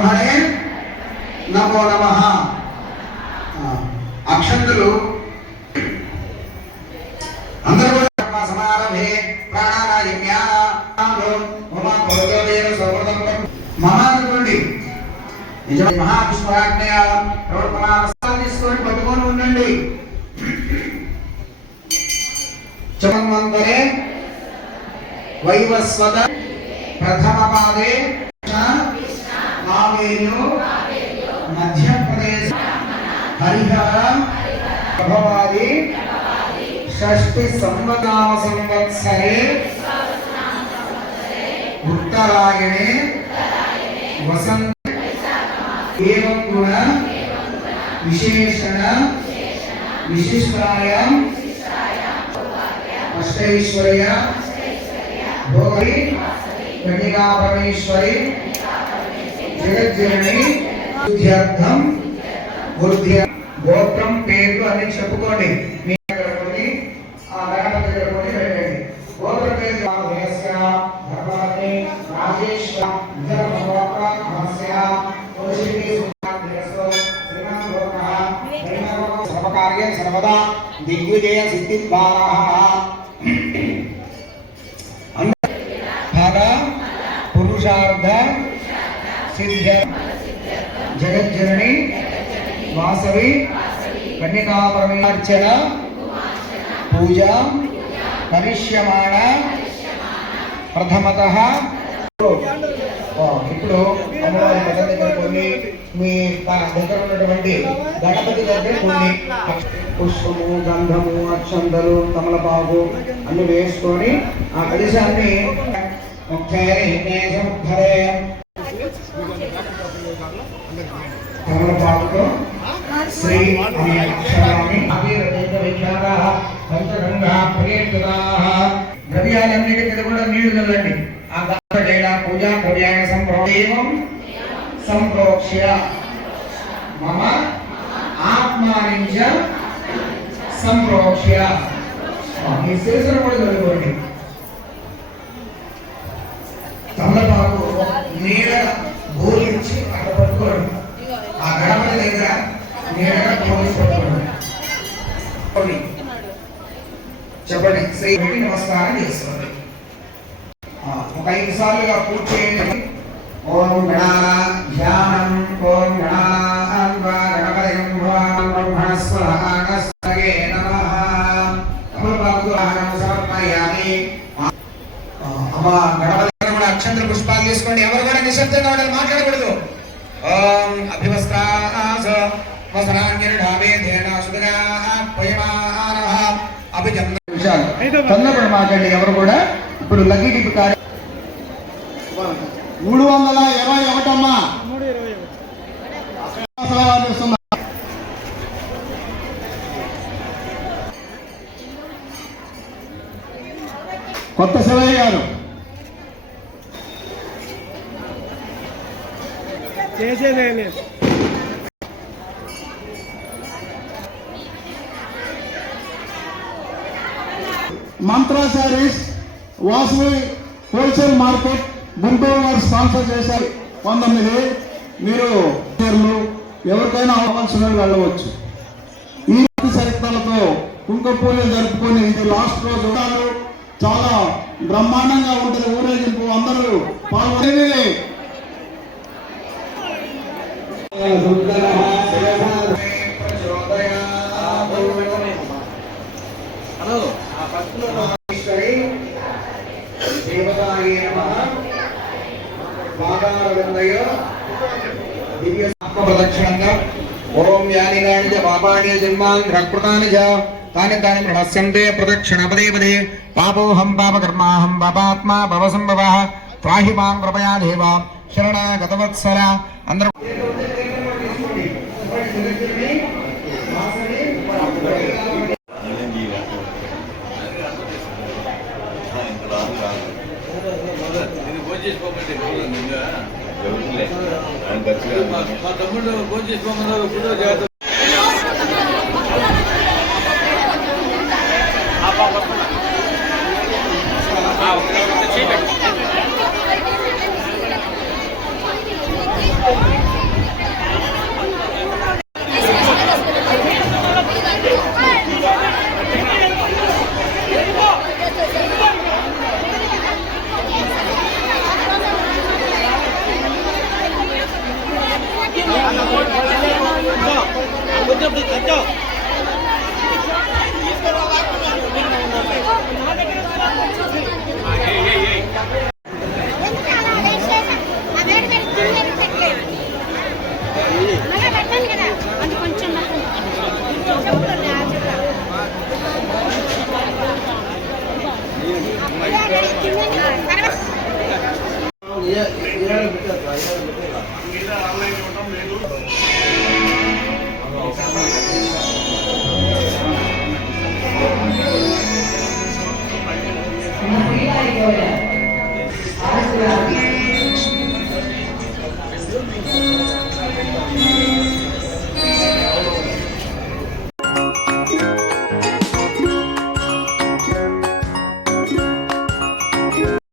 బ్రహ్మణే నమో నమః. అక్షంతులు అందరూ కూడా సమారంభే ప్రాణాయామ్య మహానుకోండి. నిజమే మహాపుష్పాగ్నేయ తీసుకొని పట్టుకొని ఉండండి. చమన్వంతరే వైవస్వత ప్రథమ పాదే మావేయు మధ్యప్రదేశ్ హరిహర ప్రభవాది షష్ఠి సంవత్సరే ఉత్తరాయణే వసంత ఏవం గుణ విశేషణ విశిష్టాయ అష్టైశ్వర్య భోగి కన్యకా పరమేశ్వరి జగజ్జనని బుద్ధ్యర్థం బుద్ధి గోత్రం పేర్లు అని చెప్పుకోండి. మీ దగ్గరకొని ఆ గణపతి దగ్గరకొని వెళ్ళండి. గోత్ర పేరు భగవతి రాజేశ్వర సర్వకార్య సర్వదా దిగ్విజయ సిద్ధిద్వారాః పురుషార్థ సిద్ధ జగజ్జనని వాసవి కన్యకా పరమేశ్వర పూజ కరిష్యమాణ ప్రథమతః. ఇప్పుడు అమ్మవారి పద దగ్గర కొన్ని, మీ దగ్గర ఉన్నటువంటి గణపతి దగ్గర కొన్ని పుష్పము, గంధము, అక్షంతలు, తమలపాకు అన్ని వేసుకొని ఆ కలశాన్ని తమలపాకుతో శ్రీ అనే అక్షరాన్ని ద్రవ్యాలన్నిటి కూడా నీళ్లు చల్లండి. ఆ పూజ ద్రవ్యాన్ని సంప్రోక్ష్య మమ ఆత్మానించ సంప్రోక్ష్య. మీ శిరస్సును కూడా చదువుకోండి. తమలపాకు నీడగా బోధించి అక్కడ పట్టుకోండి. ఆ గణపతి దగ్గర నీడగా బోధించి పట్టుకోండి. చెప్పండి. శ్రీ నమస్కారం చేసుకోండి. ఒక 5 సార్లుగా పూర్తి చేయండి. ఓం ధ్యానం ఓం గణపతిం బ్రహ్మణస్పదే నమః. సమర్పయామి. అమ్మా గణపతి కూడా అక్షంతల పుష్పాలు తీసుకోండి. ఎవరు కూడా నిశ్శబ్దంగా ఉండాలి, మాట్లాడకూడదు. ఓం అభివస్త్రాస తొందరపడి మాట్లాడి ఎవరు కూడా. ఇప్పుడు లక్కీ టిప్ కార్డు 321 అమ్మా. కొత్త శివయ్య గారు చేసేదే లేదు. మంత్రా శారీస్ వాసవి హోల్సేల్ మార్కెట్ గుంటూరు వారు స్పాన్సర్ చేశారు. 19 మీరు ఎవరికైనా అవ్వాల్సిన వెళ్ళవచ్చు. ఈ చరిత్రలతో కుంకుమ పూజలు జరుపుకొని ఇది లాస్ట్ రోజు చాలా బ్రహ్మాండంగా ఉంటుంది. ఊరేగింపు అందరూ పాల్గొనేది. ప్రదక్షిణంగా ఓం యాని గాని పాపాణి జన్మాన్ రకృతాని చ తాని తాని ప్రణశ్యంతే ప్రదక్షిణ పదే పదే. పాపోహం పాపకర్మాహం పాపాత్మా భవసంభవః త్రాహి మాం కృపయా దేవ శరణాగతవత్సల. అందరూ మా తమ్ముడు ఫోన్ చేసుకోమన్నారు. ఫోటో జాగ్రత్త. చేయండి. అది కొంచెం Yeah.